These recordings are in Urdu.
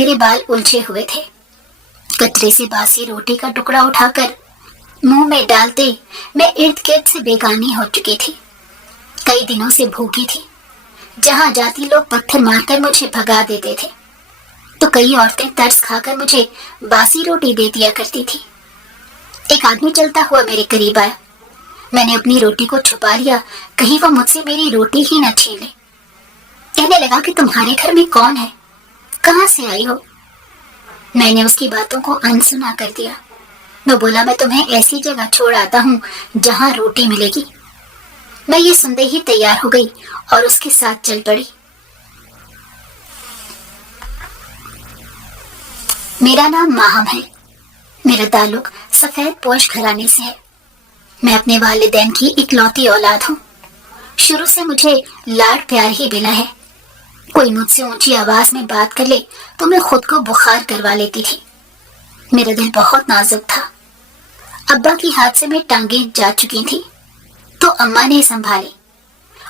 میرے بال الجھے ہوئے تھے۔ کترے سے باسی روٹی کا ٹکڑا اٹھا کر منہ میں ڈالتے میں ارد گرد سے بیگانی ہو چکی تھی۔ کئی دنوں سے بھوکی تھی۔ جہاں جاتی لوگ پتھر مار کر مجھے بھگا دیتے تھے تو کئی عورتیں ترس کھا کر مجھے باسی روٹی دے دیا کرتی تھی۔ ایک آدمی چلتا ہوا میرے قریب آیا۔ میں نے اپنی روٹی کو چھپا لیا، کہیں وہ مجھ سے میری روٹی ہی نہ چھین لے۔ کہنے لگا کہ تمہارے گھر میں کون ہے؟ کہاں سے آئی ہو؟ میں نے اس کی باتوں کو انسنا کر دیا۔ وہ بولا میں تمہیں ایسی جگہ چھوڑ آتا ہوں جہاں روٹی ملے گی۔ میں یہ سنتے ہی تیار ہو گئی اور اس کے ساتھ چل پڑی۔ میرا نام ماہم ہے۔ میرا تعلق سفید پوش گھرانے سے ہے۔ میں اپنے والدین کی اکلوتی اولاد ہوں۔ شروع سے مجھے لاڈ پیار ہی ملا ہے۔ کوئی مجھ سے اونچی آواز میں بات کر لے تو میں خود کو بخار کروا لیتی تھی۔ میرا دل بہت نازک تھا۔ ابا کی حادثے میں ٹانگیں جا چکی تھی تو اماں نے سنبھالی۔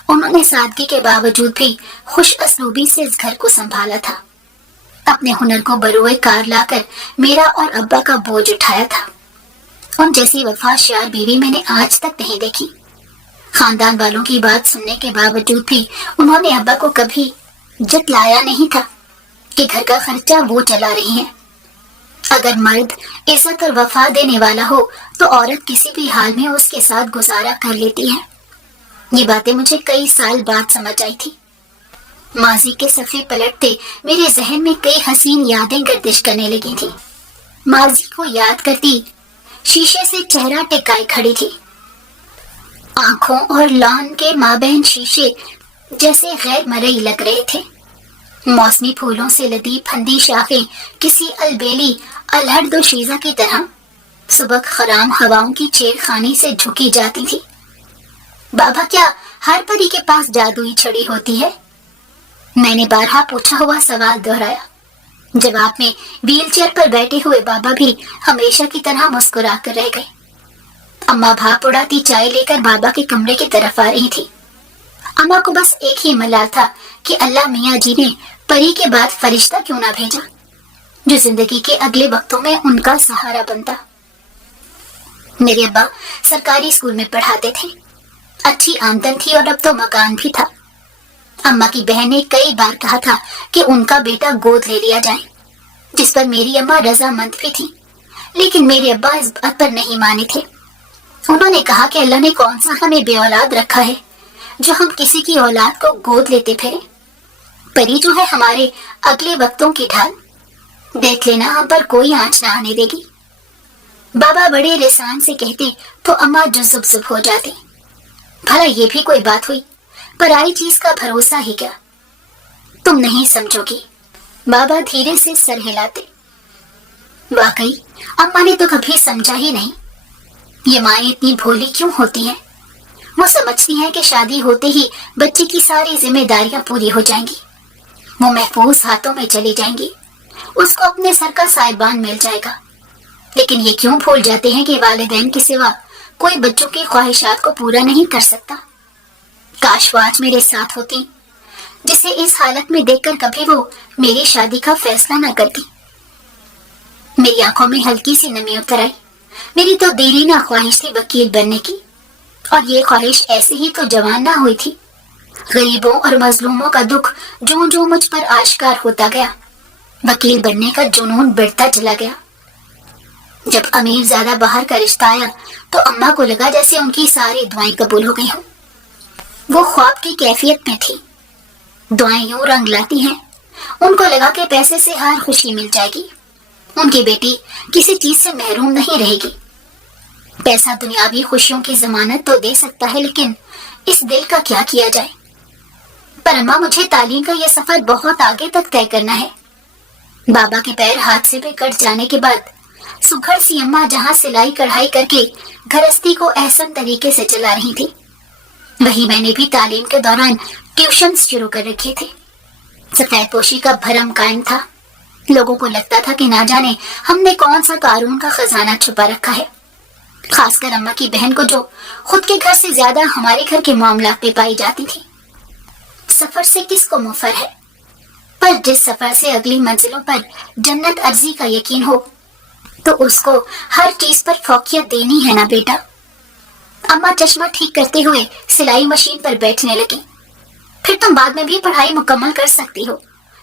انہوں نے سادگی کے باوجود بھی خوش اسلوبی سے اس گھر کو سنبھالا تھا۔ اپنے ہنر کو بروئے کار لا کر میرا اور ابا کا بوجھ اٹھایا تھا۔ ان جیسی وفاشار بیوی میں نے آج تک نہیں دیکھی۔ خاندان والوں کی بات سننے کے باوجود بھی انہوں نے ابا کو کبھی جتلایا نہیں تھا کہ گھر کا خرچہ وہ چلا رہی ہیں۔ اگر مرد عزت اور وفا دینے والا ہو تو عورت کسی بھی حال میں اس کے ساتھ گزارا کر لیتی ہے۔ یہ باتیں مجھے کئی سال بعد سمجھ آئی تھی۔ ماضی کے صفحے پلٹتے میرے ذہن میں کئی حسین یادیں گردش کرنے لگی تھی۔ ماضی کو یاد کرتی شیشے سے چہرہ ٹکائے کھڑی تھی۔ آنکھوں اور لان کے مابین شیشے جیسے غیر مرئی لگ رہے تھے۔ موسمی پھولوں سے لدی پھندی شاخیں کسی البیلی الہڑ دوشیزہ کی طرح سبک خرام ہواؤں کی چھیڑ خانی سے جھکی جاتی تھی۔ بابا کیا ہر پری کے پاس جادوئی چھڑی ہوتی ہے؟ میں نے بارہا پوچھا ہوا سوال دہرایا۔ جواب میں ویل چیئر پر بیٹھے ہوئے بابا بھی ہمیشہ کی طرح مسکرا کر رہ گئے۔ اماں بھاپ اڑاتی چائے لے کر بابا کے کمرے کی طرف آ رہی تھی۔ اماں کو بس ایک ہی ملال تھا کہ اللہ میاں جی نے پری کے بعد فرشتہ کیوں نہ بھیجا جو زندگی کے اگلے وقتوں میں ان کا سہارا بنتا۔ میرے ابا سرکاری اسکول میں پڑھاتے تھے۔ اچھی آمدن تھی اور اب تو مکان بھی تھا۔ اماں کی بہن نے کئی بار کہا تھا کہ ان کا بیٹا گود لے لیا جائے، جس پر میری اماں رضامند بھی تھی، لیکن میرے ابا اس بات پر نہیں مانے تھے۔ انہوں نے کہا کہ اللہ نے کون سا ہمیں بے اولاد رکھا ہے جو ہم کسی کی اولاد کو گود لیتے پھرے۔ پری جو ہے ہمارے اگلے وقتوں کی ڈھال، دیکھ لینا ہم پر کوئی آنچ نہ آنے دے گی۔ بابا بڑے لسان سے کہتے تو اماں جذب زب ہو جاتی۔ بھلا یہ بھی کوئی بات ہوئی؟ پرائی چیز کا بھروسہ ہی کیا؟ تم نہیں سمجھو گی، بابا دھیرے سے سر ہلاتے۔ واقعی اماں نے تو کبھی سمجھا ہی نہیں۔ یہ مائیں اتنی بھولی کیوں ہوتی ہیں؟ وہ سمجھتی ہیں کہ شادی ہوتے ہی بچے کی ساری ذمہ داریاں پوری ہو جائیں گی، وہ محفوظ ہاتھوں میں چلی جائیں گی، اس کو اپنے سر کا سائبان مل جائے گا۔ لیکن یہ کیوں بھول جاتے ہیں کہ والدین کے سوا کوئی بچوں کی خواہشات کو پورا نہیں کر سکتا۔ کاش وہ آج میرے ساتھ ہوتی، جسے اس حالت میں دیکھ کر کبھی وہ میری شادی کا فیصلہ نہ کرتی۔ میری آنکھوں میں ہلکی سی نمی اتر آئی۔ میری تو دیرینہ خواہش تھی وکیل بننے کی، اور یہ خواہش ایسے ہی تو جوان نہ ہوئی تھی۔ غریبوں اور مظلوموں کا دکھ جوں جوں مجھ پر آشکار ہوتا گیا، وکیل بننے کا جنون بڑھتا چلا گیا۔ جب امیر زیادہ باہر کا رشتہ آیا تو اماں کو لگا جیسے ان کی ساری دعائیں قبول ہو گئی ہوں۔ وہ خواب کی کیفیت میں تھی۔ دعائیں یوں رنگ لاتی ہیں، ان کو لگا کہ پیسے سے ہر خوشی مل جائے گی، ان کی بیٹی کسی چیز سے محروم نہیں رہے گی۔ پیسہ دنیاوی خوشیوں کی ضمانت تو دے سکتا ہے، لیکن اس دل کا کیا کیا جائے؟ پر اماں مجھے تعلیم کا یہ سفر بہت آگے تک طے کرنا ہے۔ بابا کے پیر حادثے میں کٹ جانے کے بعد سگھڑ سی اماں جہاں سلائی کڑھائی کر کے گھرستی کو احسن طریقے سے چلا رہی تھی، وہی میں نے بھی تعلیم کے دوران ٹیوشنز شروع کر رکھے تھے۔ سفید پوشی کا بھرم قائم تھا۔ لوگوں کو لگتا تھا کہ نہ جانے ہم نے کون سا قارون کا خزانہ چھپا رکھا ہے، خاص کر اماں کی بہن کو جو خود کے گھر سے زیادہ ہمارے گھر کے معاملات پہ پائی جاتی تھی۔ سفر سے کس کو مفر ہے؟ پر جس سفر سے اگلی منزلوں پر جنت ارضی کا یقین ہو تو اس کو ہر چیز پر فوقیت دینی ہے نا بیٹا۔ اماں چشمہ ٹھیک کرتے ہوئے سلائی مشین پر بیٹھنے لگی۔ پھر تم بعد میں بھی پڑھائی مکمل کر سکتی ہو،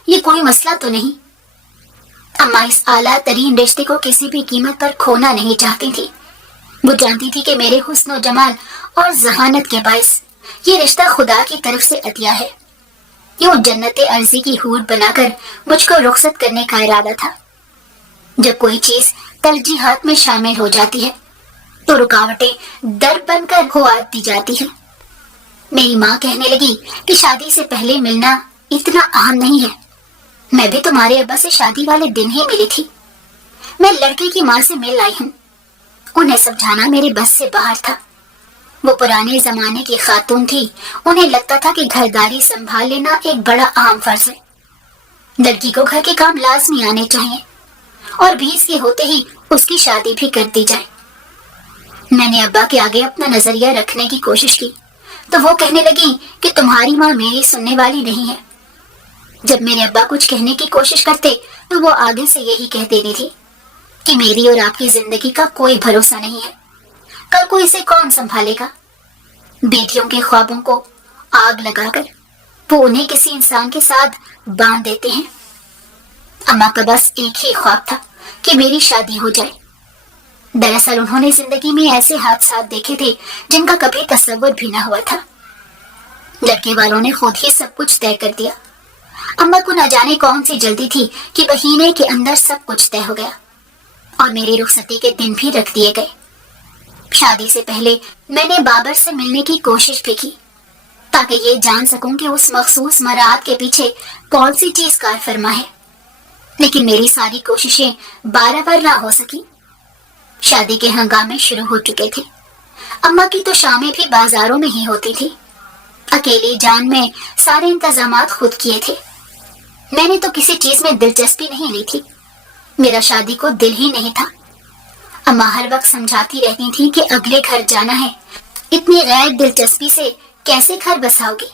یہ کوئی مسئلہ تو نہیں۔ اماں اس اعلیٰ ترین رشتے کو کسی بھی قیمت پر کھونا نہیں چاہتی تھی۔ وہ جانتی تھی کہ میرے حسن و جمال اور ذہانت کے باعث یہ رشتہ خدا کی طرف سے عطیہ ہے۔ یوں جنت ارضی کی حور بنا کر مجھ کو رخصت کرنے کا ارادہ تھا۔ جب کوئی چیز ترجیحات میں شامل ہو جاتی ہے تو رکاوٹیں در بن کر ہو آتی جاتی ہیں۔ میری ماں کہنے لگی کہ شادی سے پہلے ملنا اتنا اہم نہیں ہے۔ میں بھی تمہارے ابا سے شادی والے دن ہی ملی تھی۔ میں لڑکے کی ماں سے مل آئی ہوں۔ انہیں سمجھانا میرے بس سے باہر تھا۔ وہ پرانے زمانے کی خاتون تھی، انہیں لگتا تھا کہ گھرداری سنبھال لینا ایک بڑا اہم فرض ہے۔ لڑکی کو گھر کے کام لازمی آنے چاہیے اور 20 کے ہوتے ہی اس کی شادی بھی کر دی جائے۔ میں نے ابا کے آگے اپنا نظریہ رکھنے کی کوشش کی تو وہ کہنے لگی کہ تمہاری ماں میری سننے والی نہیں ہے۔ جب میرے ابا کچھ کہنے کی کوشش کرتے تو وہ آگے سے یہی کہہ دیتی تھی کہ میری اور آپ کی زندگی کا کوئی بھروسہ نہیں ہے، کل کو اسے کون سنبھالے گا۔ بیٹیوں کے خوابوں کو آگ لگا کر وہ انہیں کسی انسان کے ساتھ باندھ دیتے ہیں۔ اماں کا بس ایک ہی خواب تھا کہ میری شادی ہو جائے۔ دراصل انہوں نے زندگی میں ایسے حادثات دیکھے تھے جن کا کبھی تصور بھی نہ ہوا تھا۔ لڑکے والوں نے خود ہی سب کچھ طے کر دیا۔ اماں کو نہ جانے کون سی جلدی تھی کہ مہینے کے اندر سب کچھ طے ہو گیا اور میری رخصتی کے دن بھی رکھ دیے گئے۔ شادی سے پہلے میں نے بابر سے ملنے کی کوشش بھی کی تاکہ یہ جان سکوں کہ اس مخصوص مراعات کے پیچھے کون سی چیز کار فرما ہے، لیکن میری ساری کوششیں بارآور نہ ہو سکی۔ شادی کے ہنگامے شروع ہو چکے تھے۔ اماں کی تو شامیں بھی بازاروں میں ہی ہوتی تھی۔ اکیلی جان میں سارے انتظامات خود کیے تھے۔ میں نے تو کسی چیز میں دلچسپی نہیں لی تھی، میرا شادی کو دل ہی نہیں تھا۔ اماں ہر وقت سمجھاتی رہتی تھی کہ اگلے گھر جانا ہے، اتنی غیر دلچسپی سے کیسے گھر بساؤ گی؟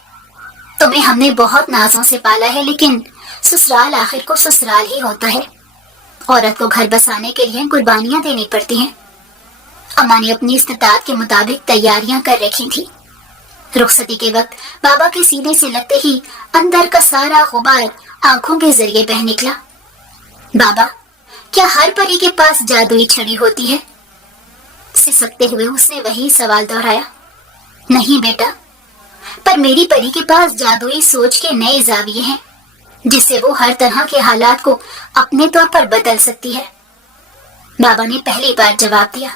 تمہیں ہم نے بہت نازوں سے پالا ہے، لیکن سسرال آخر کو سسرال ہی ہوتا ہے۔ عورت کو گھر بسانے کے لیے قربانیاں دینی پڑتی ہیں۔ اماں نے اپنی استطاعت کے مطابق تیاریاں کر رکھی تھی۔ رخصتی کے وقت بابا کے سینے سے لگتے ہی اندر کا سارا غبار آنکھوں کے ذریعے بہہ نکلا۔ بابا، کیا ہر پری کے پاس جادوئی چھڑی ہوتی ہے؟ سسکتے ہوئے اس نے وہی سوال دہرایا۔ نہیں بیٹا، پر میری پری کے پاس جادوئی سوچ کے نئے زاویے ہیں جس سے وہ ہر طرح کے حالات کو اپنے طور پر بدل سکتی ہے۔ بابا نے پہلی بار جواب دیا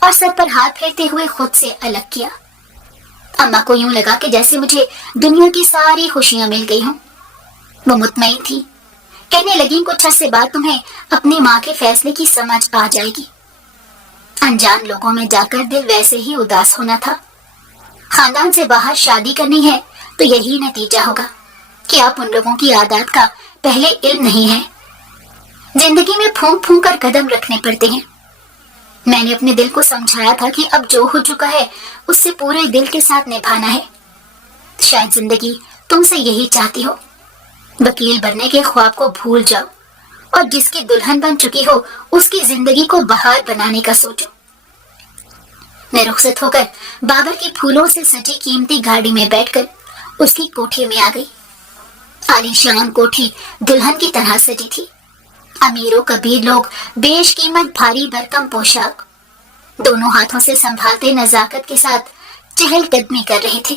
اور سر پر ہاتھ پھیرتے ہوئے خود سے الگ کیا۔ اماں کو یوں لگا کہ جیسے مجھے دنیا کی ساری خوشیاں مل گئی ہوں۔ وہ مطمئن تھی، کہنے لگی کچھ عرصے بعد تمہیں اپنی ماں کے فیصلے کی سمجھ آ جائے گی۔ انجان لوگوں میں جا کر دل ویسے ہی اداس ہونا تھا۔ خاندان سے باہر شادی کرنی ہے تو یہی نتیجہ ہوگا کہ آپ ان لوگوں کی عادات کا پہلے علم نہیں ہے۔ زندگی میں پھونک پھونک کر قدم رکھنے پڑتے ہیں۔ میں نے اپنے دل کو سمجھایا تھا کہ اب جو ہو چکا ہے اس سے پورے دل کے ساتھ نبھانا ہے۔ شاید زندگی تم سے یہی چاہتی ہو، وکیل بننے کے خواب کو بھول جاؤ اور جس کی دلہن بن چکی ہو اس کی زندگی کو بہار بنانے کا سوچو۔ میں رخصت ہو کر بابر کی پھولوں سے سجی قیمتی گاڑی میں بیٹھ کر اس کی کوٹھی میں آ گئی۔ عالی شان کوٹھی دلہن کی طرح سجی تھی۔ امیر و کبیر لوگ بیش قیمت بھاری بھرکم پوشاک دونوں ہاتھوں سے سنبھالتے نزاکت کے ساتھ چہل قدمی کر رہے تھے۔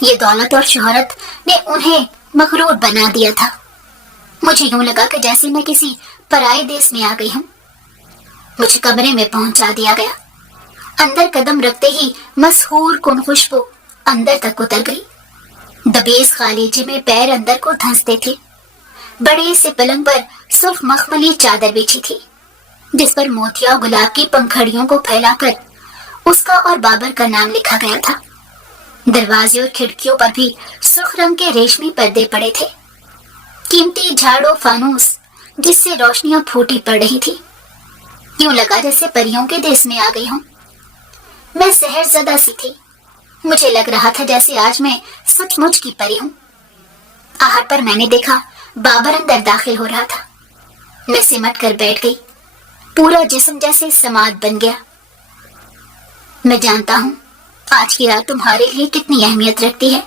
یہ دولت اور شہرت نے انہیں مغرور بنا دیا تھا۔ مجھے یوں لگا کہ جیسے میں کسی پرائے دیس میں آ گئی ہوں۔ مجھے کمرے میں پہنچا دیا گیا۔ اندر قدم رکھتے ہی مسحور کن خوشبو اندر تک اتر گئی۔ دبیز خالیچے میں پیر اندر کو دھنستے تھے۔ بڑے سے پلنگ پر سرخ مخملی چادر بچھی تھی جس پر موتیا گلاب کی پنکھڑیوں کو پھیلا کر اس کا اور بابر کا نام لکھا گیا تھا۔ دروازے اور کھڑکیوں پر بھی سرخ رنگ کے ریشمی پردے پڑے تھے۔ قیمتی جھاڑو فانوس جس سے روشنیاں پھوٹی پڑ رہی تھی۔ یوں لگا جیسے پریوں کے دیس میں آ گئی ہوں۔ میں سحر زدہ سی تھی۔ مجھے لگ رہا تھا جیسے آج میں سچ مچ کی پری ہوں۔ آہٹ پر میں نے دیکھا بابر اندر داخل ہو رہا تھا۔ میں سمٹ کر بیٹھ گئی، پورا جسم جیسے سماعت بن گیا۔ میں جانتا ہوں آج کی رات تمہارے لیے کتنی اہمیت رکھتی ہے،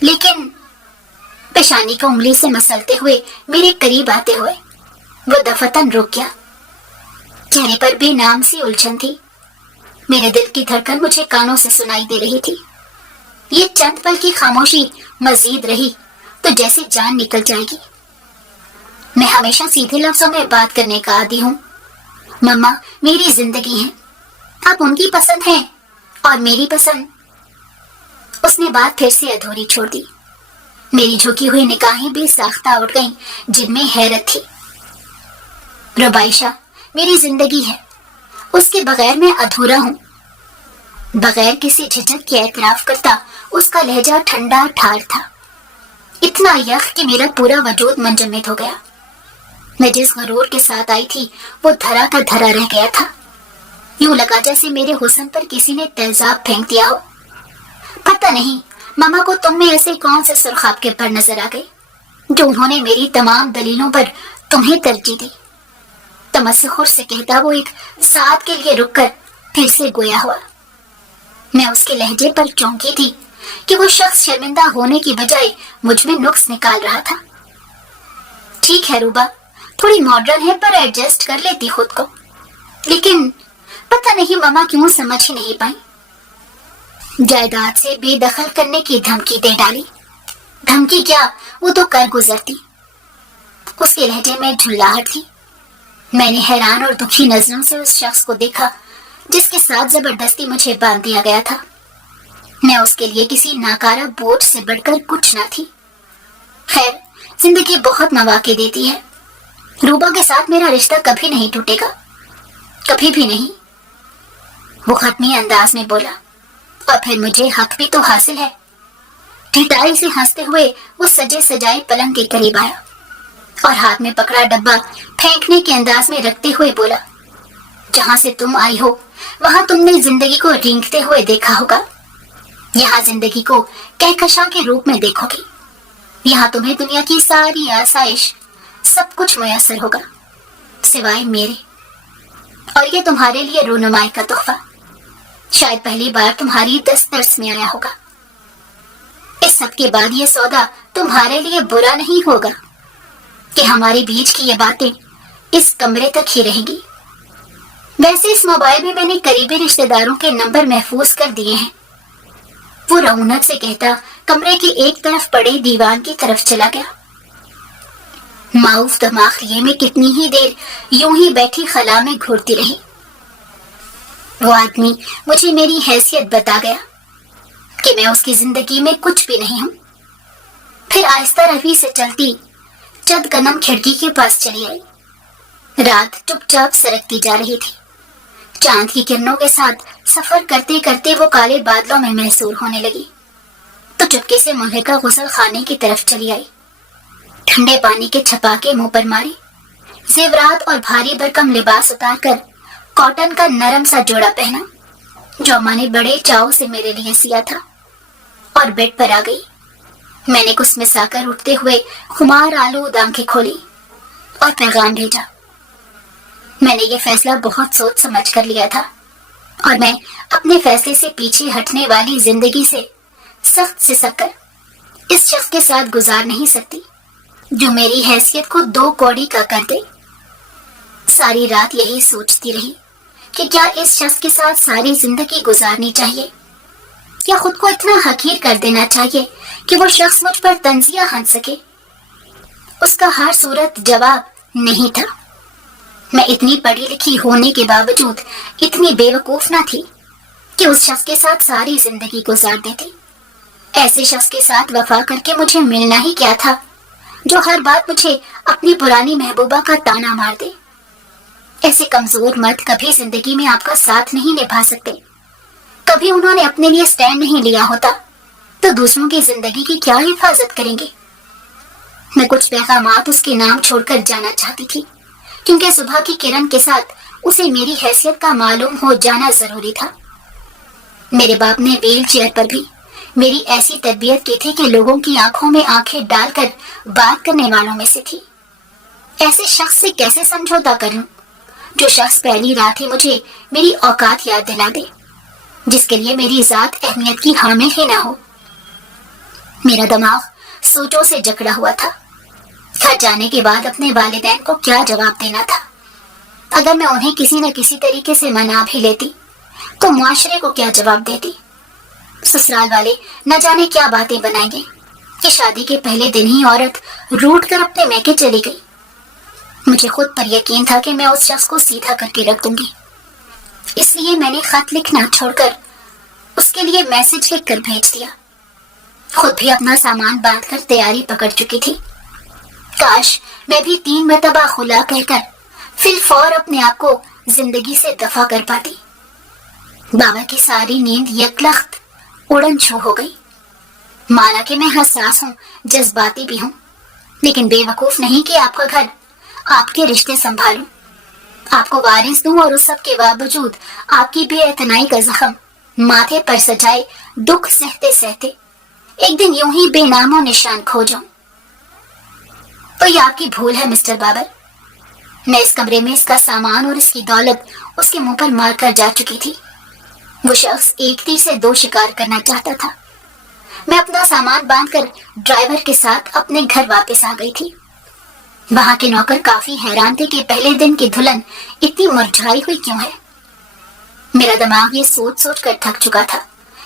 لیکن پیشانی کو انگلی سے مسلتے ہوئے میرے قریب آتے ہوئے وہ دفتن رک گیا۔ چہرے پر بے نام سی الجھن تھی۔ میرے دل کی دھڑکن مجھے کانوں سے سنائی دے رہی تھی۔ یہ چند پل کی خاموشی مزید رہی تو جیسے جان نکل جائے گی۔ میں ہمیشہ سیدھے لفظوں میں بات کرنے کا عادی ہوں۔ مما میری زندگی ہے، آپ ان کی پسند ہیں اور میری پسند۔ اس نے بات پھر سے ادھوری چھوڑ دی۔ میری جھکی ہوئی نگاہیں بے ساختہ اٹھ گئیں جن میں حیرت تھی۔ ربائشہ میری زندگی ہے، اس کے بغیر میں ادھورا ہوں۔ بغیر کسی جھجک کے اعتراف کرتا اس کا لہجہ ٹھنڈا ٹھار تھا، اتنا یخ کہ میرا پورا وجود منجمد ہو گیا۔ میں جس غرور کے ساتھ آئی تھی وہ دھرا کا دھرا رہ گیا تھا۔ یوں لگا جیسے میرے حسن پر کسی نے تیزاب پھینک دیا ہو۔ پتہ نہیں ماما کو تم میں ایسے کون سے سرخاب کے پر نظر آ گئے جو انہوں نے میری تمام دلیلوں پر تمہیں ترجیح دی۔ تمسخر سے کہتا وہ ایک ساتھ کے لیے رک کر پھر سے گویا ہوا۔ میں اس کے لہجے پر چونکی تھی کہ وہ شخص شرمندہ ہونے کی بجائے مجھ میں نقص نکال رہا تھا۔ ٹھیک ہے روبا، تھوڑی ماڈرن ہے پر ایڈجسٹ کر لیتی خود کو، لیکن پتہ نہیں ماما کیوں سمجھ ہی نہیں پائی۔ جائیداد سے بے دخل کرنے کی دھمکی دے ڈالی۔ دھمکی کیا، وہ تو کر گزرتی۔ اس کے لہجے میں جھلاہٹ تھی۔ میں نے حیران اور دکھی نظروں سے اس شخص کو دیکھا جس کے ساتھ زبردستی مجھے باندھ دیا گیا تھا۔ میں اس کے لیے کسی ناکارہ بوجھ سے بڑھ کر کچھ نہ تھی۔ خیر، زندگی بہت مواقع دیتی ہے۔ روبا کے ساتھ میرا رشتہ کبھی نہیں ٹوٹے گا، کبھی بھی نہیں، وہ حتمی انداز میں بولا۔ اور پھر مجھے حق بھی تو حاصل ہے۔ ٹھٹائی سے ہنستے ہوئے وہ سجے سجائے پلنگ کے قریب آیا اور ہاتھ میں پکڑا ڈبہ پھینکنے کے انداز میں رکھتے ہوئے بولا، جہاں سے تم آئی ہو وہاں تم نے زندگی کو رینگتے ہوئے دیکھا ہوگا، یہاں زندگی کو کہکشاں کے روپ میں دیکھو گی۔ یہاں تمہیں دنیا کی ساری آسائش سب کچھ میسر ہوگا سوائے میرے، اور یہ تمہارے لیے رونمائی کا تحفہ شاید پہلی بار تمہاری دسترس میں آیا ہوگا۔ اس سب کے بعد یہ سودا تمہارے لیے برا نہیں ہوگا کہ ہمارے بیچ کی یہ باتیں اس کمرے تک ہی رہیں گی۔ ویسے اس موبائل میں نے قریبی رشتہ داروں کے نمبر محفوظ کر دیے ہیں۔ وہ رونق سے کہتا کمرے کی ایک طرف پڑے دیوان کی طرف چلا گیا۔ معاف دماغ لیے میں کتنی ہی دیر یوں ہی بیٹھی خلا میں گھورتی رہی۔ وہ آدمی مجھے میری حیثیت بتا گیا کہ میں اس کی زندگی میں کچھ بھی نہیں ہوں۔ پھر آہستہ روی سے چلتی چند قدم کھڑکی کے پاس چلی آئی۔ رات چپ چاپ سرکتی جا رہی تھی۔ چاند کی کرنوں کے ساتھ سفر کرتے کرتے وہ کالے بادلوں میں محصور ہونے لگی تو چپکے سے ملحقہ غسل خانے کی طرف چلی آئی۔ ٹھنڈے پانی کے چھپاکے منہ پر ماری، زیورات اور بھاری بھرکم لباس اتار کر کاٹن کا نرم سا جوڑا پہنا جو اماں نے بڑے چاؤ سے میرے لیے سیا تھا، اور بیڈ پر آ گئی۔ میں نے کس مسا کر اٹھتے ہوئے خمار آلود آنکھیں کھولی اور پیغام بھیجا۔ میں نے یہ فیصلہ بہت سوچ سمجھ کر لیا تھا، اور میں اپنے فیصلے سے پیچھے ہٹنے والی زندگی سے سخت کر اس شخص کے ساتھ گزار نہیں سکتی جو میری حیثیت کو دو کوڑی کا کر دے۔ ساری رات یہی سوچتی رہی کہ کیا اس شخص کے ساتھ ساری زندگی گزارنی چاہیے، کیا خود کو اتنا حقیر کر دینا چاہیے کہ وہ شخص مجھ پر طنزیہ ہنس سکے۔ اس کا ہر صورت جواب نہیں تھا۔ میں اتنی پڑھی لکھی ہونے کے باوجود اتنی بے وقوف نہ تھی کہ اس شخص کے ساتھ ساری زندگی گزار دیتی۔ ایسے شخص کے ساتھ وفا کر کے مجھے ملنا ہی کیا تھا جو ہر بات مجھے اپنی پرانی محبوبہ کا تانا مار دے۔ ایسے کمزور مرد کبھی زندگی میں آپ کا ساتھ نہیں نبھا سکتے۔ کبھی انہوں نے اپنے لیے سٹینڈ نہیں لیا ہوتا تو دوسروں کی زندگی کی کیا حفاظت کریں گے۔ میں کچھ پیغامات اس کے نام چھوڑ کر جانا چاہتی تھی کیونکہ صبح کی کرن کے ساتھ اسے میری حیثیت کا معلوم ہو جانا ضروری تھا۔ میرے باپ نے ویل چیئر پر بھی میری ایسی تربیت کی تھی کہ لوگوں کی آنکھوں میں آنکھیں ڈال کر بات کرنے والوں میں سے تھی۔ ایسے شخص سے کیسے سمجھوتا کروں جو شخص پہلی رات ہی مجھے میری اوقات یاد دلا دے، جس کے لیے میری ذات اہمیت کی حامل ہی نہ ہو۔ میرا دماغ سوچوں سے جکڑا ہوا تھا۔ گھر جانے کے بعد اپنے والدین کو کیا جواب دینا تھا؟ اگر میں انہیں کسی نہ کسی طریقے سے منا بھی لیتی تو معاشرے کو کیا جواب دیتی؟ سسرال والے نہ جانے کیا باتیں بنائیں گے کہ شادی کے پہلے دن ہی عورت روٹ کر اپنے میکے چلی گئی۔ مجھے خود پر یقین تھا کہ میں اس شخص کو سیدھا کر کے رکھ دوں گی، اس لیے میں نے خط لکھنا چھوڑ کر اس کے لیے میسج لکھ کر بھیج دیا۔ خود بھی اپنا سامان باندھ کر تیاری پکڑ چکی تھی۔ کاش میں بھی 3 مرتبہ خلا کہہ کر فی الفور اپنے آپ کو زندگی سے دفع کر پاتی۔ بابا کی ساری نیند یکلخت اڑن چھو ہو گئی۔ مانا کہ میں حساس ہوں، جذباتی بھی ہوں، لیکن بے وقوف نہیں کہ آپ کا گھر، آپ کے رشتے سنبھالوں، آپ کو وارث دوں اور اس سب کے باوجود آپ کی بے اعتنائی کا زخم ماتھے پر سجائے دکھ سہتے سہتے ایک دن یوں ہی بے نام و نشان کھو جاؤں۔ تو یہ آپ کی بھول ہے مسٹر بابر۔ میں اس کمرے میں اس کا سامان اور اس کی دولت اس کے منہ پر مار کر جا چکی تھی۔ وہ شخص ایک تیر سے 2 شکار کرنا چاہتا تھا۔ میں اپنا سامان باندھ کر ڈرائیور کے ساتھ اپنے گھر واپس آ گئی تھی۔ وہاں کے نوکر کافی حیران تھے کہ پہلے دن کی دلہن اتنی مرجھائی ہوئی کیوں ہے۔ میرا دماغ یہ سوچ سوچ کر تھک چکا تھا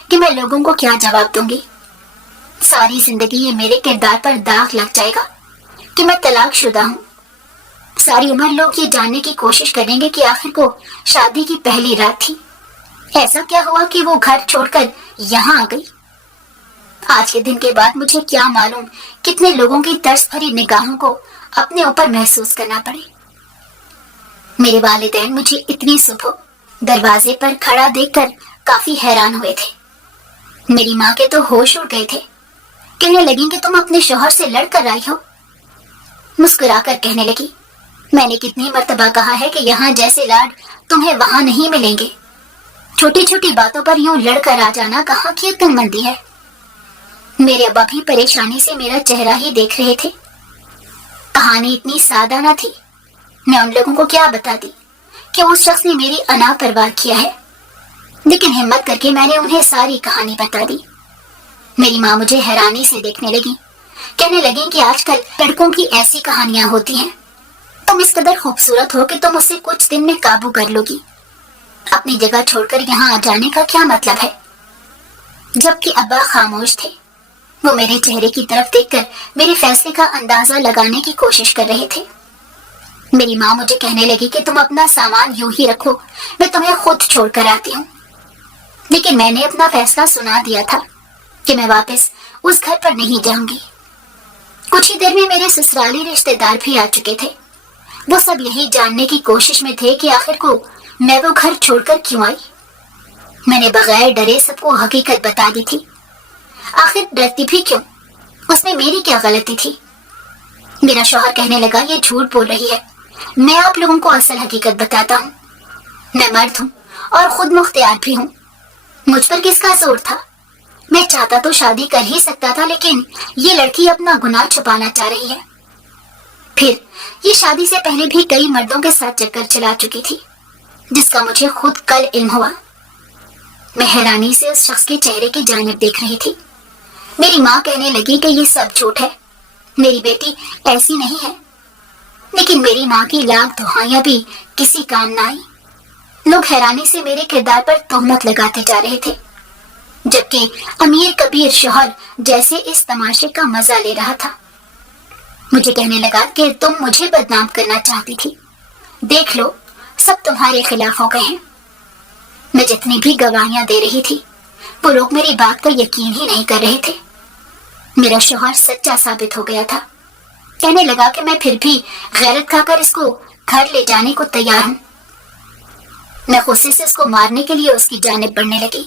کہ میں لوگوں کو کیا جواب دوں گی۔ ساری زندگی یہ میرے کردار پر داغ لگ جائے گا کہ میں طلاق شدہ ہوں۔ ساری عمر لوگ یہ جاننے کی کوشش کریں گے کہ آخر کو شادی کی پہلی رات تھی، ایسا کیا ہوا کہ وہ گھر چھوڑ کر یہاں آ گئی۔ آج کے دن کے بعد مجھے کیا معلوم کتنے لوگوں کی ترس بھری نگاہوں کو اپنے اوپر محسوس کرنا پڑے۔ میرے والدین مجھے اتنی صبح دروازے پر کھڑا دیکھ کر کافی حیران ہوئے تھے۔ میری ماں کے تو ہوش اڑ گئے تھے، کہنے لگی کہ تم اپنے شوہر سے لڑ کر آئی ہو۔ مسکرا کر کہنے لگی، میں نے کتنی مرتبہ کہا ہے کہ یہاں جیسے لاڈ تمہیں وہاں نہیں ملیں گے۔ چھوٹی چھوٹی باتوں پر یوں لڑ کر آ جانا کہاں کی عقل مندی ہے۔ میرے ابا بھی پریشانی سے میرا چہرہ ہی دیکھ رہے تھے۔ کہانی اتنی سادہ نہ تھی۔ میں ان لوگوں کو کیا بتاتی کہ اس شخص نے میری انا پروار کیا ہے، لیکن ہمت کر کے میں نے انہیں ساری کہانی بتا دی۔ میری ماں مجھے حیرانی سے دیکھنے لگی، کہنے لگی کہ آج کل لڑکوں کی ایسی کہانیاں ہوتی ہیں، تم اس قدر خوبصورت ہو کہ تم اسے کچھ دن میں قابو کر لو گی، اپنی جگہ چھوڑ کر یہاں آ جانے کا کیا مطلب ہے؟ جبکہ ابا خاموش تھے، وہ میرے چہرے کی طرف دیکھ کر میرے فیصلے کا اندازہ لگانے کی کوشش کر رہے تھے۔ میری ماں مجھے کہنے لگی کہ تم اپنا سامان یوں ہی رکھو، میں تمہیں خود چھوڑ کر آتی ہوں۔ لیکن میں نے اپنا فیصلہ سنا دیا تھا کہ میں واپس اس گھر پر نہیں جاؤں گی۔ کچھ ہی دیر میں میرے سسرالی رشتے دار بھی آ چکے تھے۔ وہ سب یہی جاننے کی کوشش میں تھے کہ آخر کو میں وہ گھر چھوڑ کر کیوں آئی۔ میں نے بغیر ڈرے سب کو حقیقت بتا دی تھی۔ آخر ڈرتی بھی کیوں؟ اس میں میری کیا غلطی تھی؟ میرا شوہر کہنے لگا، یہ جھوٹ بول رہی ہے، میں آپ لوگوں کو اصل حقیقت بتاتا ہوں۔ میں مرد ہوں اور خود مختار بھی ہوں، مجھ پر کس کا زور تھا؟ میں چاہتا تو شادی کر ہی سکتا تھا، لیکن یہ لڑکی اپنا گناہ چھپانا چاہ رہی ہے۔ پھر یہ شادی سے پہلے بھی کئی مردوں کے ساتھ چکر چلا چکی تھی، جس کا مجھے خود کل علم ہوا۔ میں حیرانی سے اس شخص کے چہرے کی جانب دیکھ رہی تھی۔ میری ماں کہنے لگی کہ یہ سب جھوٹ ہے، میری بیٹی ایسی نہیں ہے۔ لیکن میری ماں کی لاکھ دعائیاں بھی کسی کام نہ آئی۔ لوگ حیرانی سے میرے کردار پر تہمت لگاتے جا رہے تھے، جبکہ امیر کبیر شوہر جیسے اس تماشے کا مزہ لے رہا تھا۔ مجھے کہنے لگا کہ تم مجھے بدنام کرنا چاہتی تھی، دیکھ لو سب تمہارے خلاف ہو گئے ہیں۔ میں جتنی بھی گواہیاں دے رہی تھی وہ لوگ میری بات پر یقین ہی نہیں کر رہے تھے۔ میرا شوہر سچا ثابت ہو گیا تھا۔ کہنے لگا کہ میں پھر بھی غیرت کھا کر اس کو گھر لے جانے کو تیار ہوں۔ میں غصے سے اس کو مارنے کے لیے اس کی جانب بڑھنے لگی۔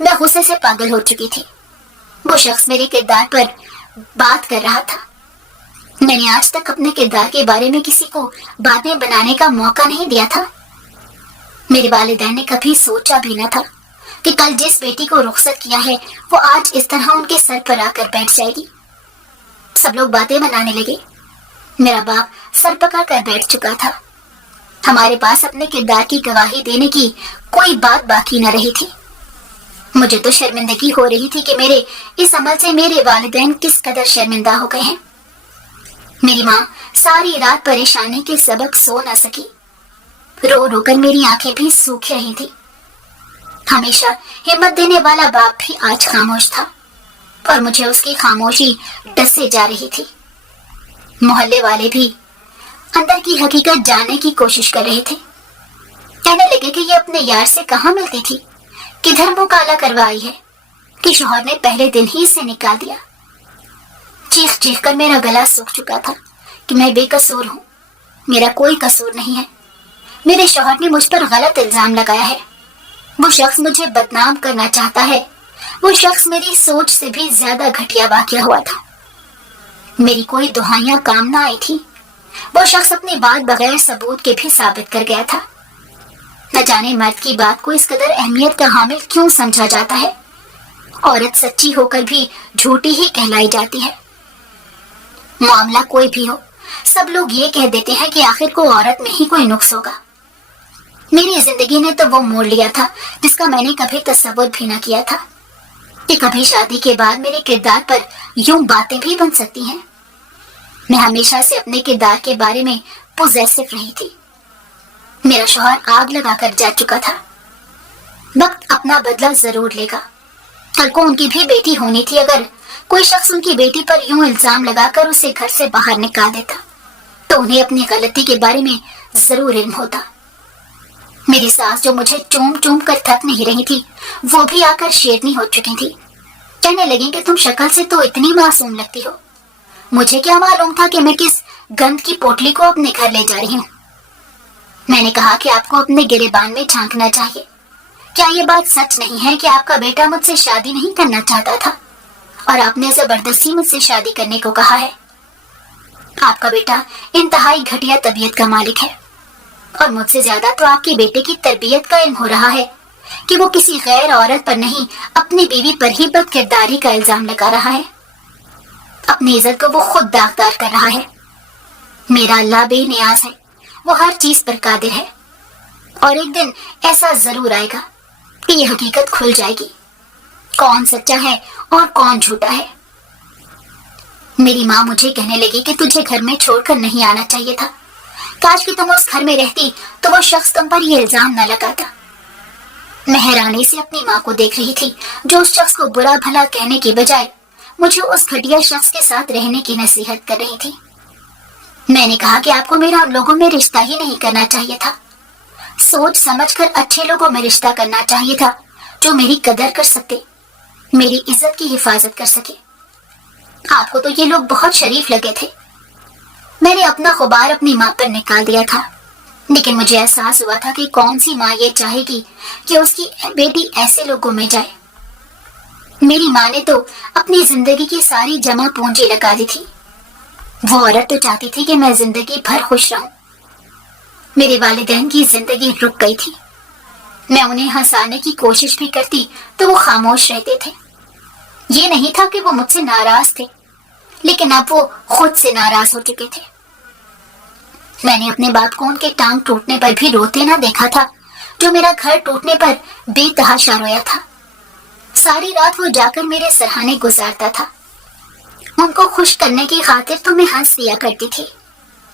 میں غصے سے پاگل ہو چکی تھی۔ وہ شخص میرے کردار پر بات کر رہا تھا۔ میں نے آج تک اپنے کردار کے بارے میں کسی کو باتیں بنانے کا موقع نہیں دیا تھا۔ میرے والدین نے کبھی سوچا بھی نہ تھا کہ کل جس بیٹی کو رخصت کیا ہے وہ آج اس طرح ان کے سر پر آ کر بیٹھ جائے گی۔ سب لوگ باتیں بنانے لگے۔ میرا باپ سر پکڑ کر بیٹھ چکا تھا۔ ہمارے پاس اپنے کردار کی گواہی دینے کی کوئی بات باقی نہ رہی تھی۔ مجھے تو شرمندگی ہو رہی تھی کہ میرے اس عمل سے میرے والدین کس قدر شرمندہ ہو گئے ہیں۔ میری ماں ساری رات پریشانی کے سبب سو نہ سکی۔ رو رو کر میری آنکھیں بھی سوکھ رہی تھی۔ ہمیشہ ہمت دینے والا باپ بھی آج خاموش تھا اور مجھے اس کی خاموشی ڈسے جا رہی تھی۔ محلے والے بھی اندر کی حقیقت جاننے کی کوشش کر رہے تھے۔ کہنے لگے کہ یہ اپنے یار سے کہاں ملتی تھی، کدھر منہ کالا کروائی ہے کہ شوہر نے پہلے دن ہی اسے نکال دیا۔ چیخ چیخ کر میرا گلا سوکھ چکا تھا کہ میں بے قصور ہوں، میرا کوئی قصور نہیں ہے۔ میرے شوہر نے مجھ پر غلط الزام لگایا ہے۔ وہ شخص مجھے بدنام کرنا چاہتا ہے۔ وہ شخص میری سوچ سے بھی زیادہ گھٹیا واقع ہوا تھا۔ میری کوئی دہائیاں کام نہ آئی تھی۔ وہ شخص اپنی بات بغیر ثبوت کے بھی ثابت کر گیا تھا۔ نہ جانے مرد کی بات کو اس قدر اہمیت کا حامل کیوں سمجھا جاتا ہے۔ عورت سچی ہو کر بھی جھوٹی ہی کہلائی جاتی ہے۔ معاملہ کوئی بھی ہو، سب لوگ یہ کہہ دیتے ہیں کہ آخر کو عورت میں ہی کوئی نقص ہوگا۔ میری زندگی نے تو وہ موڑ لیا تھا جس کا میں نے کبھی تصور بھی نہ کیا تھا کہ کبھی شادی کے بعد میرے کردار پر یوں باتیں بھی بن سکتی ہیں۔ میں ہمیشہ سے اپنے کردار کے بارے میں پوزیسو رہی تھی۔ میرا شوہر آگ لگا کر جا چکا تھا۔ وقت اپنا بدلہ ضرور لے گا۔ کل کو ان کی بھی بیٹی ہونی تھی۔ اگر کوئی شخص ان کی بیٹی پر یوں الزام لگا کر اسے گھر سے باہر نکال دیتا تو انہیں اپنی غلطی کے بارے میں ضرور علم ہوتا۔ میری ساس جو مجھے چوم چوم کر تھک نہیں رہی تھی، وہ بھی آ کر شیرنی ہو چکی تھی۔ کہنے لگیں کہ تم شکل سے تو اتنی معصوم لگتی ہو۔ مجھے کیا معلوم تھا کہ میں کس گند کی پوٹلی کو اپنے گھر لے جا رہی ہوں۔ میں نے کہا کہ آپ کو اپنے گریبان میں جھانکنا چاہیے۔ کیا یہ بات سچ نہیں ہے کہ آپ کا بیٹا مجھ سے شادی نہیں کرنا چاہتا تھا اور آپ نے زبردستی مجھ سے شادی کرنے کو کہا ہے؟ آپ کا بیٹا انتہائی گھٹیا طبیعت کا مالک ہے اور مجھ سے زیادہ تو آپ کے بیٹے کی تربیت کا علم ہو رہا ہے کہ وہ کسی غیر عورت پر نہیں، اپنی بیوی پر ہی بد کرداری کا الزام لگا رہا ہے۔ اپنی عزت کو وہ خود داغدار کر رہا ہے۔ میرا اللہ بے نیاز ہے، وہ ہر چیز پر قادر ہے اور ایک دن ایسا ضرور آئے گا کہ یہ حقیقت کھل جائے گی، کون سچا ہے اور کون جھوٹا ہے۔ میری ماں مجھے کہنے لگی کہ تجھے گھر میں چھوڑ کر نہیں آنا چاہیے تھا، کاش کہ تم اس گھر میں رہتی تو وہ شخص تم پر یہ الزام نہ لگاتا۔ میں حیرانی سے اپنی ماں کو دیکھ رہی تھی جو اس شخص کو برا بھلا کہنے کی بجائے مجھے اس گھٹیا شخص کے ساتھ رہنے کی نصیحت کر رہی تھی۔ میں نے کہا کہ آپ کو میرا ان لوگوں میں رشتہ ہی نہیں کرنا چاہیے تھا، سوچ سمجھ کر اچھے لوگوں میں رشتہ کرنا چاہیے تھا جو میری قدر کر سکتے، میری عزت کی حفاظت کر سکے۔ آپ کو تو یہ لوگ بہت شریف لگے تھے۔ میں نے اپنا غبار اپنی ماں پر نکال دیا تھا، لیکن مجھے احساس ہوا تھا کہ کون سی ماں یہ چاہے گی کہ اس کی بیٹی ایسے لوگوں میں جائے۔ میری ماں نے تو اپنی زندگی کی ساری جمع پونجی لگا دی تھی۔ وہ عورت تو چاہتی تھی کہ میں زندگی بھر خوش رہوں۔ میرے والدین کی زندگی رک گئی تھی۔ میں انہیں ہنسانے کی کوشش بھی کرتی تو وہ خاموش رہتے تھے۔ یہ نہیں تھا کہ وہ مجھ سے ناراض تھے، لیکن اب وہ خود سے ناراض ہو چکے تھے۔ میں نے اپنے باپ کو ان کے ٹانگ ٹوٹنے پر بھی روتے نہ دیکھا تھا، جو میرا گھر ٹوٹنے پر بے تحاشا رویا تھا۔ ساری رات وہ جا کر میرے سرہانے گزارتا تھا۔ ان کو خوش کرنے کی خاطر تو میں ہنس دیا کرتی تھی،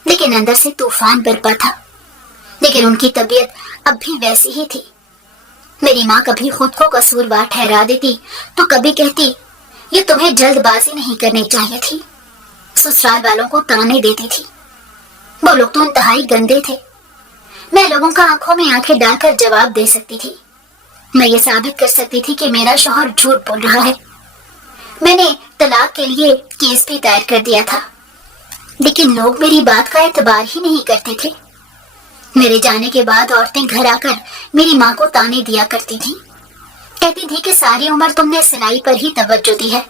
لیکن اندر سے طوفان برپا تھا۔ لیکن ان کی طبیعت اب بھی ویسی ہی تھی۔ میری ماں کبھی خود کو قصوروار ٹھہرا دیتی تو کبھی کہتی یہ تمہیں جلد بازی نہیں کرنی چاہیے تھی۔ سسرال والوں کو تانے دیتی تھی۔ وہ لوگ تو انتہائی گندے تھے۔ میں لوگوں کا آنکھوں میں آنکھیں ڈال کر جواب دے سکتی تھی۔ میں یہ ثابت کر سکتی تھی کہ میرا شوہر جھوٹ بول رہا ہے۔ میں نے طلاق کے لیے کیس بھی دائر کر دیا تھا، لیکن لوگ میری بات کا اعتبار ہی نہیں کرتے تھے۔ میرے جانے کے بعد عورتیں گھر آ کر میری ماں کو تانے دیا کرتی تھیں، کہتی تھی کہ ساری عمر تم نے سلائی پر ہی توجہ دی ہے،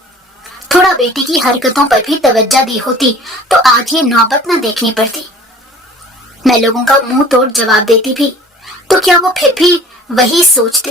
تھوڑا بیٹی کی حرکتوں پر بھی توجہ دی ہوتی تو آج یہ نوبت نہ دیکھنی پڑتی۔ میں لوگوں کا منہ توڑ جواب دیتی بھی تو کیا وہ پھر بھی وہی سوچتے؟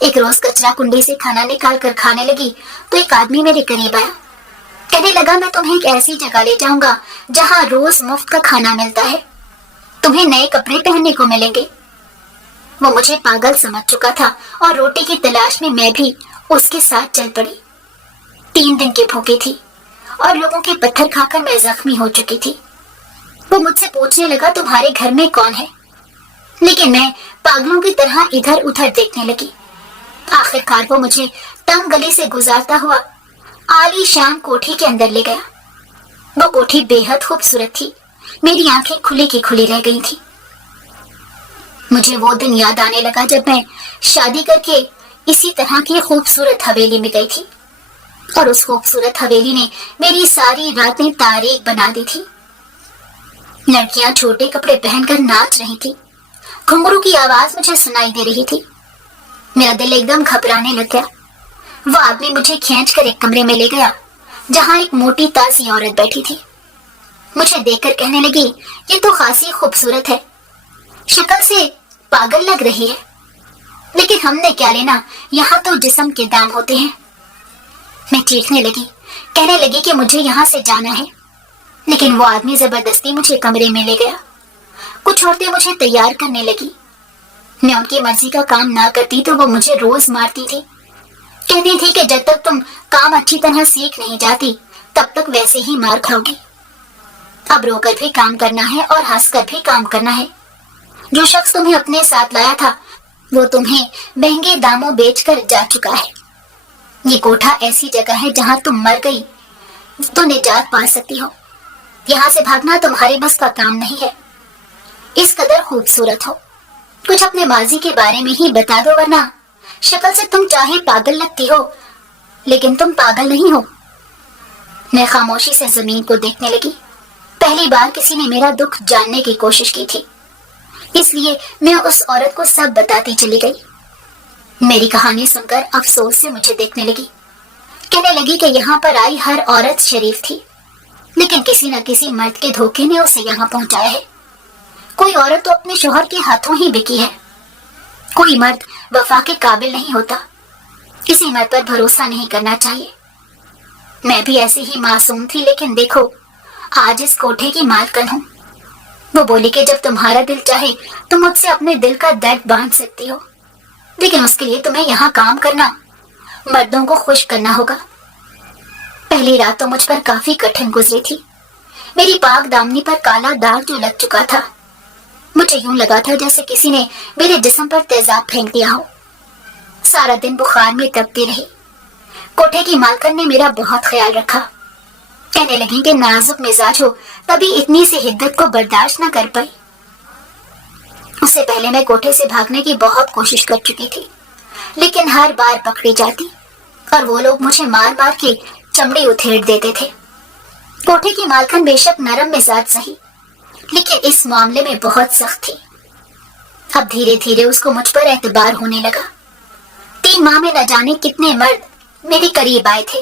ایک روز کچرا کنڈی سے کھانا نکال کر کھانے لگی تو ایک آدمی میرے قریب آیا. کہنے لگا میں تمہیں ایک ایسی جگہ لے جاؤں گا جہاں روز مفت کا کھانا ملتا ہے, تمہیں نئے کپڑے پہننے کو ملیں گے. وہ مجھے پاگل سمجھ چکا تھا اور روٹی کی تلاش میں بھی اس کے ساتھ چل پڑی. 3 دن کی بھوکی تھی اور لوگوں کے پتھر کھا کر میں زخمی ہو چکی تھی. وہ مجھ سے پوچھنے لگا تمہارے گھر میں کون ہے, لیکن میں پاگلوں کی طرح ادھر ادھر دیکھنے لگی. آخر کار وہ مجھے تنگ گلی سے گزارتا ہوا عالی شان کوٹھی کے اندر لے گیا. وہ کوٹھی بے حد خوبصورت تھی. میری آنکھیں کھلی کی کھلی رہ گئی تھی. مجھے وہ دن یاد آنے لگا جب میں شادی کر کے اسی طرح کی خوبصورت حویلی میں گئی تھی, اور اس خوبصورت حویلی نے میری ساری راتیں تاریک بنا دی تھی. لڑکیاں چھوٹے کپڑے پہن کر ناچ رہی تھی. گھنگرو کی آواز مجھے سنائی دے رہی تھی. میرا دل ایک دم گھبرانے لگ گیا. وہ آدمی مجھے کھینچ کر ایک کمرے میں لے گیا جہاں ایک موٹی تازی عورت بیٹھی تھی. مجھے دیکھ کر کہنے لگی یہ تو خاصی خوبصورت ہے, شکل سے پاگل لگ رہی ہے, لیکن ہم نے کیا لینا, یہاں تو جسم کے دام ہوتے ہیں. میں چیخنے لگی, کہنے لگی کہ مجھے یہاں سے جانا ہے, لیکن وہ آدمی زبردستی مجھے کمرے میں لے گیا. کچھ عورتیں مجھے تیار کرنے لگی. میں ان کی مرضی کا کام نہ کرتی تو وہ مجھے روز مارتی تھی. کہتی تھی کہ جب تک تم کام اچھی طرح سیکھ نہیں جاتی تب تک ویسے ہی مار کھاؤ گی. اب رو کر بھی کام کرنا ہے اور ہنس کر بھی کام کرنا ہے. جو شخص تمہیں اپنے ساتھ لایا تھا وہ تمہیں مہنگے داموں بیچ کر جا چکا ہے. یہ کوٹھا ایسی جگہ ہے جہاں تم مر گئی تو نجات پا سکتی ہو. یہاں سے بھاگنا تمہارے بس کا کام نہیں ہے. اس قدر خوبصورت ہو, کچھ اپنے ماضی کے بارے میں ہی بتا دو, ورنہ شکل سے تم چاہے پاگل لگتی ہو لیکن تم پاگل نہیں ہو. میں خاموشی سے زمین کو دیکھنے لگی. پہلی بار کسی نے میرا دکھ جاننے کی کوشش کی تھی, اس لیے میں اس عورت کو سب بتاتی چلی گئی. میری کہانی سن کر افسوس سے مجھے دیکھنے لگی. کہنے لگی کہ یہاں پر آئی ہر عورت شریف تھی, لیکن کسی نہ کسی مرد کے دھوکے نے اسے یہاں پہنچایا ہے. کوئی عورت تو اپنے شوہر کے ہاتھوں ہی بکی ہے. کوئی مرد وفا کے قابل نہیں ہوتا. کسی مرد پر بھروسہ نہیں کرنا چاہیے. میں بھی ایسی ہی معصوم تھی, لیکن دیکھو آج اس کوٹھے کی مالکن ہوں. وہ بولی کہ جب تمہارا دل چاہے تم مجھ سے اپنے دل کا درد باندھ سکتی ہو, لیکن اس کے لیے تمہیں یہاں کام کرنا, مردوں کو خوش کرنا ہوگا. پہلی رات تو مجھ پر کافی کٹھن گزری تھی. میری پاک دامنی پر کالا داغ جو لگ چکا تھا, مجھے یوں لگا تھا جیسے کسی نے میرے جسم پر تیزاب پھینک دیا ہو. سارا دن بخار میں تپتی رہی. کوٹھے کی مالکن نے میرا بہت خیال رکھا. کہنے لگی کہ نازک مزاج ہو تبھی اتنی سی حدت کو برداشت نہ کر پائی. اس سے پہلے میں کوٹھے سے بھاگنے کی بہت کوشش کر چکی تھی, لیکن ہر بار پکڑی جاتی اور وہ لوگ مجھے مار مار کے چمڑی اتھیڑ دیتے تھے. کوٹھے کی مالکن بے شک نرم مزاج سہی, لیکن اس معاملے میں بہت سخت تھی. اب دھیرے دھیرے اس کو مجھ پر اعتبار ہونے لگا. 3 ماہ میں نہ جانے کتنے مرد میرے قریب آئے تھے.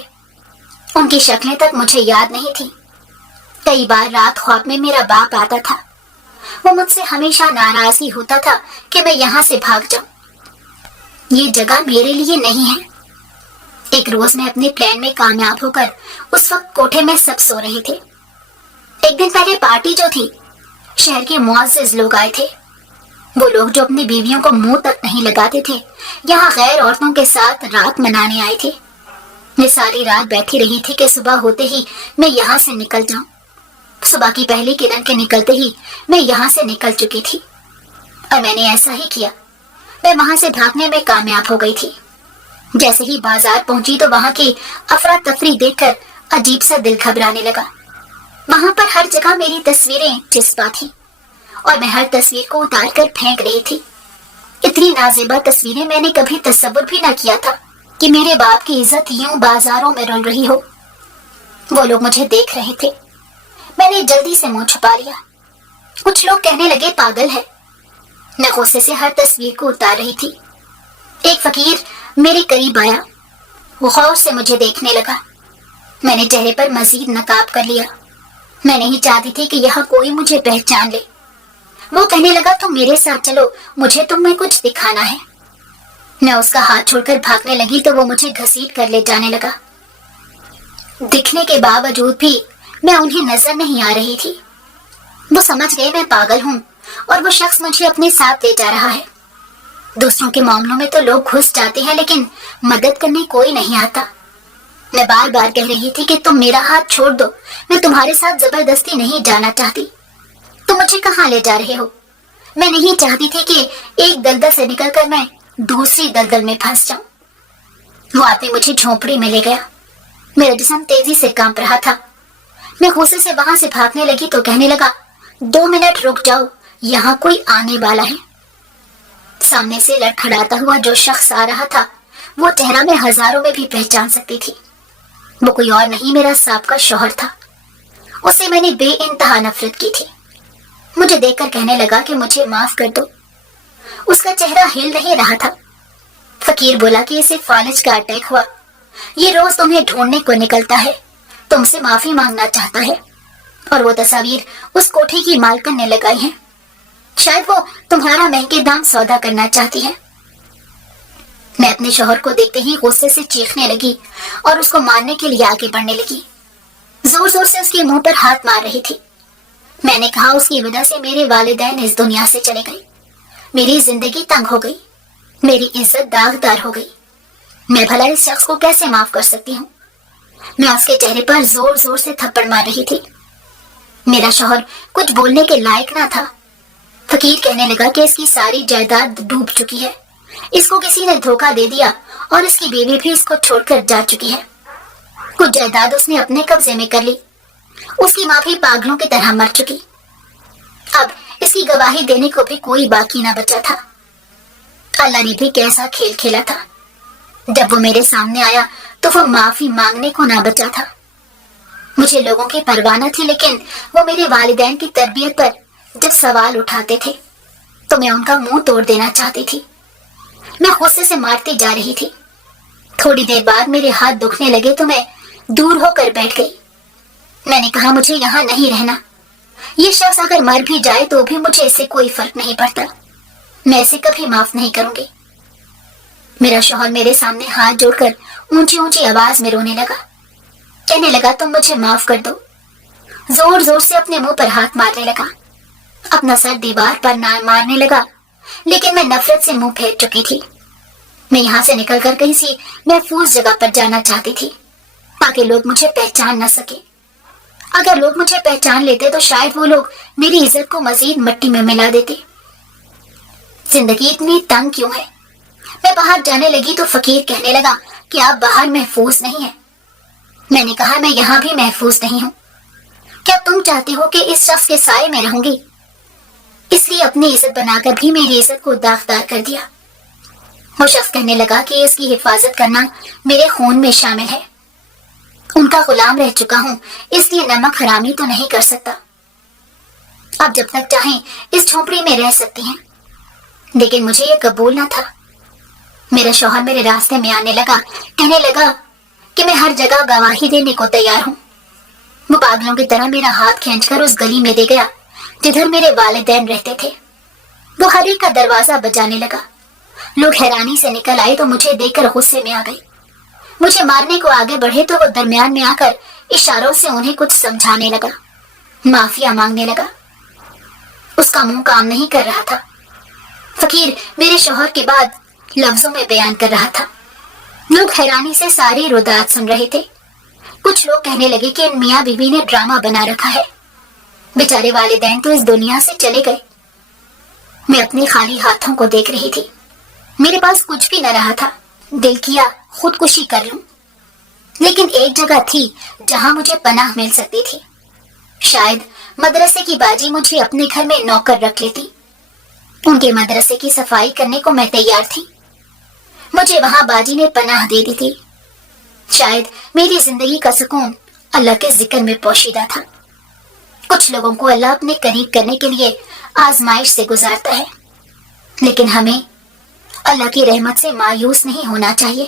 ان کی شکلیں تک مجھے یاد نہیں تھی. کئی بار رات خواب میں میرا باپ آتا تھا. وہ مجھ سے ہمیشہ ناراض ہی ہوتا تھا کہ میں یہاں سے بھاگ جاؤں. یہ جگہ میرے لیے نہیں ہے. ایک روز میں اپنے پلان میں کامیاب ہو کر اس وقت کوٹھے میں سب سو رہے تھے. ایک دن پہلے پارٹی جو تھی, شہر کے معزز لوگ آئے تھے. وہ لوگ جو اپنی بیویوں کو منہ تک نہیں لگاتے تھے یہاں غیر عورتوں کے ساتھ رات منانے آئے تھے. میں ساری رات بیٹھی رہی تھی کہ صبح ہوتے ہی میں یہاں سے نکل جاؤں. صبح کی پہلی کرن کے نکلتے ہی میں یہاں سے نکل چکی تھی, اور میں نے ایسا ہی کیا. میں وہاں سے بھاگنے میں کامیاب ہو گئی تھی. جیسے ہی بازار پہنچی تو وہاں کی افراتفری دیکھ کر عجیب سا دل گھبرانے لگا. وہاں پر ہر جگہ میری تصویریں چسپاں تھیں اور میں ہر تصویر کو اتار کر پھینک رہی تھی. اتنی نازیبا تصویریں میں نے کبھی تصور بھی نہ کیا تھا کہ میرے باپ کی عزت یوں بازاروں میں رول رہی ہو. وہ لوگ مجھے دیکھ رہے تھے. میں نے جلدی سے منہ چھپا لیا. کچھ لوگ کہنے لگے پاگل ہے. میں غصے سے ہر تصویر کو اتار رہی تھی. ایک فقیر میرے قریب آیا. وہ غور سے مجھے دیکھنے لگا. میں نے چہرے پر مزید نقاب کر لیا. میں نہیں چاہتی تھی کہ یہاں کوئی مجھے پہچان لے. وہ کہنے لگا تم میرے ساتھ چلو, مجھے تم میں کچھ دکھانا ہے. میں اس کا ہاتھ چھوڑ کر بھاگنے لگی تو وہ مجھے گھسیٹ کر لے جانے لگا۔ دکھنے کے باوجود بھی میں انہیں نظر نہیں آ رہی تھی۔ وہ سمجھ گئے میں پاگل ہوں اور وہ شخص مجھے اپنے ساتھ لے جا رہا ہے۔ دوسروں کے معاملوں میں تو لوگ گھس جاتے ہیں لیکن مدد کرنے کوئی نہیں آتا۔ میں بار بار کہہ رہی تھی کہ تم میرا ہاتھ چھوڑ دو، میں تمہارے ساتھ زبردستی نہیں جانا چاہتی۔ تم مجھے کہاں لے جا رہے ہو؟ میں نہیں چاہتی تھی کہ ایک دلدل سے نکل کر میں دوسری دلدل میں پھنس جاؤں۔ وہ آدمی مجھے جھونپڑی میں لے گیا۔ میرا جسم تیزی سے کانپ رہا تھا۔ میں غصے سے وہاں سے بھاگنے لگی تو کہنے لگا، 2 منٹ رک جاؤ، یہاں کوئی آنے والا ہے۔ سامنے سے لڑکھڑاتا ہوا جو شخص آ رہا تھا وہ چہرہ میں ہزاروں میں بھی پہچان سکتی تھی۔ وہ کوئی اور نہیں، میرا سابقہ شوہر تھا۔ اسے میں نے بے انتہا نفرت کی تھی۔ مجھے دیکھ کر کہنے لگا کہ مجھے معاف کر دو۔ اس کا چہرہ ہل نہیں رہا تھا۔ فقیر بولا کہ اسے فالج کا اٹیک ہوا، یہ روز تمہیں ڈھونڈنے کو نکلتا ہے، تم سے معافی مانگنا چاہتا ہے، اور وہ تصاویر اس کوٹھی کی مالکن نے لگائی ہیں، شاید وہ تمہارا مہنگے دام سودا کرنا چاہتی ہے۔ میں اپنے شوہر کو دیکھتے ہی غصے سے چیخنے لگی اور اس کو مارنے کے لیے آگے بڑھنے لگی۔ زور زور سے اس کے منہ پر ہاتھ مار رہی تھی۔ میں نے کہا اس کی وجہ سے میرے والدین اس دنیا سے چلے گئے، میری زندگی تنگ ہو گئی، میری عزت داغدار ہو گئی، میں بھلا اس شخص کو کیسے معاف کر سکتی ہوں؟ میں اس کے چہرے پر زور زور سے تھپڑ مار رہی تھی۔ میرا شوہر کچھ بولنے کے لائق نہ تھا۔ فقیر کہنے لگا کہ اس کی ساری جائیداد ڈوب چکی ہے، اس کو کسی نے دھوکہ دے دیا اور اس کی بیوی بھی اس کو چھوڑ کر جا چکی ہے۔ کچھ جائیداد اس نے اپنے قبضے میں کر لی، اس کی ماں بھی پاگلوں کی طرح مر چکی، اب اس کی گواہی دینے کو بھی کوئی باقی نہ بچا تھا۔ اللہ نے بھی کیسا کھیل کھیلا تھا، جب وہ میرے سامنے آیا تو وہ معافی مانگنے کو نہ بچا تھا۔ مجھے لوگوں کی پرواہ نہ تھی، لیکن وہ میرے والدین کی تربیت پر جب سوال اٹھاتے تھے تو میں ان کا منہ توڑ دینا چاہتی تھی۔ میں غصے سے مارتی جا رہی تھی۔ تھوڑی دیر بعد میرے ہاتھ دکھنے لگے تو میں دور ہو کر بیٹھ گئی۔ میں نے کہا مجھے یہاں نہیں رہنا، یہ شخص اگر مر بھی جائے تو بھی مجھے اس سے کوئی فرق نہیں پڑتا، میں اسے کبھی معاف نہیں کروں گی۔ میرا شوہر میرے سامنے ہاتھ جوڑ کر اونچی اونچی آواز میں رونے لگا، کہنے لگا تم مجھے معاف کر دو۔ زور زور سے اپنے منہ پر ہاتھ مارنے لگا، اپنا سر دیوار پر نہ مارنے لگا، لیکن میں نفرت سے منہ پھیر چکی تھی۔ میں یہاں سے نکل کر کہیں سی محفوظ جگہ پر جانا چاہتی تھی تاکہ لوگ مجھے پہچان نہ سکے۔ اگر لوگ مجھے پہچان لیتے تو شاید وہ لوگ میری عزت کو مزید مٹی میں ملا دیتے۔ زندگی اتنی تنگ کیوں ہے؟ میں باہر جانے لگی تو فقیر کہنے لگا کہ آپ باہر محفوظ نہیں ہیں۔ میں نے کہا میں یہاں بھی محفوظ نہیں ہوں۔ کیا تم چاہتی ہو کہ اس شخص کے سائے میں رہوں گی؟ اس لیے اپنی عزت بنا کر بھی میری عزت کو داغدار کر دیا۔ وہ شخص کہنے لگا کہ اس کی حفاظت کرنا میرے خون میں شامل ہے، ان کا غلام رہ چکا ہوں، اس لیے نمک حرامی تو نہیں کر سکتا۔ اب جب تک چاہیں اس جھونپڑی میں رہ سکتی ہیں، لیکن مجھے یہ قبول نہ تھا۔ میرا شوہر میرے راستے میں آنے لگا، کہنے لگا کہ میں ہر جگہ گواہی دینے کو تیار ہوں۔ وہ پاگلوں کی طرح میرا ہاتھ کھینچ کر اس گلی میں دے گیا جدھر میرے والدین رہتے تھے۔ وہ ہر ایک کا دروازہ بجانے لگا۔ لوگ حیرانی سے نکل آئے تو مجھے دیکھ کر غصے میں آ گئی۔ مجھے مارنے کو آگے بڑھے تو وہ درمیان میں آ کر اشاروں سے انہیں کچھ سمجھانے لگا، معافیا مانگنے لگا۔ اس کا منہ کام نہیں کر رہا تھا۔ فقیر میرے شوہر کے بعد لفظوں میں بیان کر رہا تھا۔ لوگ حیرانی سے ساری رداعت سن رہے تھے۔ کچھ لوگ کہنے لگے کہ ان میاں بیوی نے ڈرامہ بنا رکھا ہے، بیچارے والدین تو اس دنیا سے چلے گئے۔ میں اپنے خالی ہاتھوں کو دیکھ رہی تھی، میرے پاس کچھ بھی نہ رہا تھا۔ دل کیا خودکشی کر لوں، لیکن ایک جگہ تھی جہاں مجھے پناہ مل سکتی تھی۔ شاید مدرسے کی باجی مجھے اپنے گھر میں نوکر رکھ لیتی، ان کے مدرسے کی صفائی کرنے کو میں تیار تھی۔ مجھے وہاں باجی نے پناہ دے دی تھی۔ شاید میری زندگی کا سکون اللہ کے ذکر میں پوشیدہ تھا۔ کچھ لوگوں کو اللہ اپنے قریب کرنے کے لیے آزمائش سے گزارتا ہے، لیکن ہمیں اللہ کی رحمت سے مایوس نہیں ہونا چاہیے۔